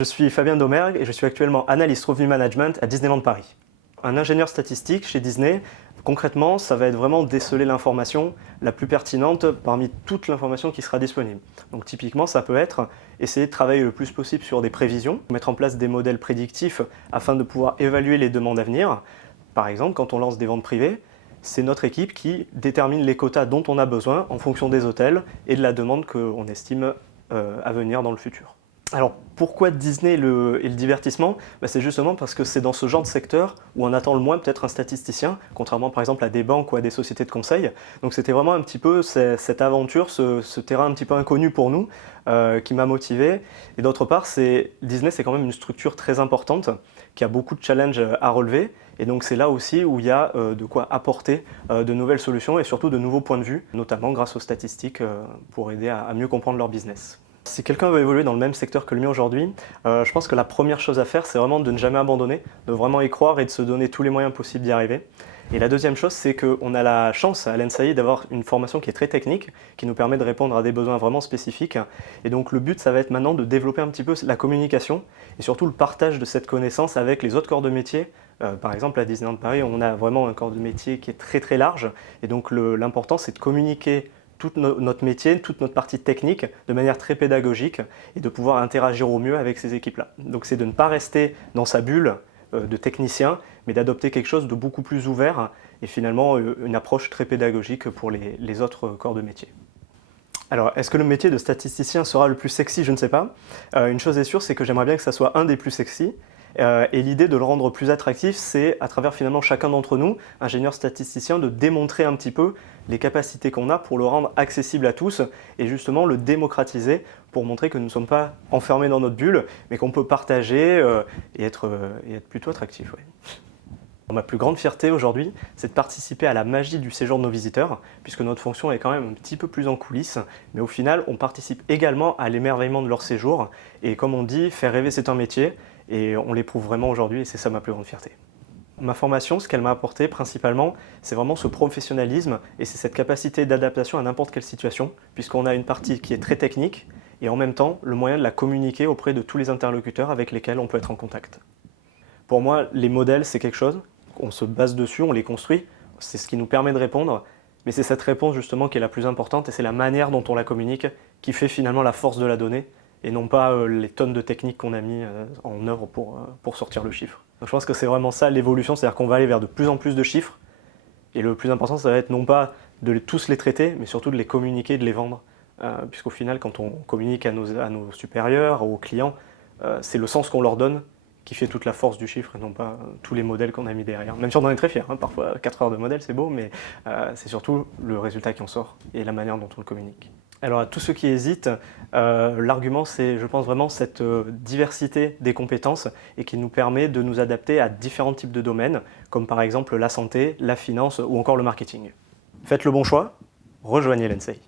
Je suis Fabien Domergue et je suis actuellement analyste revenu management à Disneyland Paris. Un ingénieur statistique chez Disney, concrètement, ça va être vraiment déceler l'information la plus pertinente parmi toute l'information qui sera disponible. Donc typiquement, ça peut être essayer de travailler le plus possible sur des prévisions, mettre en place des modèles prédictifs afin de pouvoir évaluer les demandes à venir. Par exemple, quand on lance des ventes privées, c'est notre équipe qui détermine les quotas dont on a besoin en fonction des hôtels et de la demande qu'on estime à venir dans le futur. Alors pourquoi Disney et le divertissement? C'est justement parce que c'est dans ce genre de secteur où on attend le moins peut-être un statisticien, contrairement par exemple à des banques ou à des sociétés de conseil. Donc c'était vraiment un petit peu cette aventure, ce terrain un petit peu inconnu pour nous qui m'a motivé. Et d'autre part, Disney c'est quand même une structure très importante qui a beaucoup de challenges à relever. Et donc c'est là aussi où il y a de quoi apporter de nouvelles solutions et surtout de nouveaux points de vue, notamment grâce aux statistiques pour aider à mieux comprendre leur business. Si quelqu'un veut évoluer dans le même secteur que le mien aujourd'hui, je pense que la première chose à faire, c'est vraiment de ne jamais abandonner, de vraiment y croire et de se donner tous les moyens possibles d'y arriver. Et la deuxième chose, c'est qu'on a la chance à l'ENSAI d'avoir une formation qui est très technique, qui nous permet de répondre à des besoins vraiment spécifiques. Et donc le but, ça va être maintenant de développer un petit peu la communication et surtout le partage de cette connaissance avec les autres corps de métier. Par exemple, à Disneyland Paris, on a vraiment un corps de métier qui est très très large. Et donc l'important, c'est de communiquer tout notre métier, toute notre partie technique de manière très pédagogique et de pouvoir interagir au mieux avec ces équipes-là. Donc c'est de ne pas rester dans sa bulle de technicien, mais d'adopter quelque chose de beaucoup plus ouvert et finalement une approche très pédagogique pour les autres corps de métier. Alors, est-ce que le métier de statisticien sera le plus sexy? Je ne sais pas. Une chose est sûre, c'est que j'aimerais bien que ça soit un des plus sexy. Et l'idée de le rendre plus attractif, c'est à travers finalement chacun d'entre nous, ingénieurs statisticiens, de démontrer un petit peu les capacités qu'on a pour le rendre accessible à tous et justement le démocratiser pour montrer que nous ne sommes pas enfermés dans notre bulle, mais qu'on peut partager et être plutôt attractif. Ouais. Ma plus grande fierté aujourd'hui, c'est de participer à la magie du séjour de nos visiteurs, puisque notre fonction est quand même un petit peu plus en coulisses, mais au final, on participe également à l'émerveillement de leur séjour. Et comme on dit, faire rêver, c'est un métier, et on l'éprouve vraiment aujourd'hui, et c'est ça ma plus grande fierté. Ma formation, ce qu'elle m'a apporté principalement, c'est vraiment ce professionnalisme, et c'est cette capacité d'adaptation à n'importe quelle situation, puisqu'on a une partie qui est très technique, et en même temps, le moyen de la communiquer auprès de tous les interlocuteurs avec lesquels on peut être en contact. Pour moi, les modèles, c'est quelque chose. On se base dessus, on les construit, c'est ce qui nous permet de répondre, mais c'est cette réponse justement qui est la plus importante et c'est la manière dont on la communique qui fait finalement la force de la donnée et non pas les tonnes de techniques qu'on a mis en œuvre pour sortir le chiffre. Donc je pense que c'est vraiment ça l'évolution, c'est-à-dire qu'on va aller vers de plus en plus de chiffres et le plus important ça va être non pas de tous les traiter, mais surtout de les communiquer, de les vendre, puisqu'au final quand on communique à nos supérieurs, aux clients, c'est le sens qu'on leur donne qui fait toute la force du chiffre et non pas tous les modèles qu'on a mis derrière. Même si on en est très fiers, hein, parfois 4 heures de modèle c'est beau, mais c'est surtout le résultat qui en sort et la manière dont on le communique. Alors à tous ceux qui hésitent, l'argument c'est je pense vraiment cette diversité des compétences et qui nous permet de nous adapter à différents types de domaines, comme par exemple la santé, la finance ou encore le marketing. Faites le bon choix, rejoignez l'ENSAI.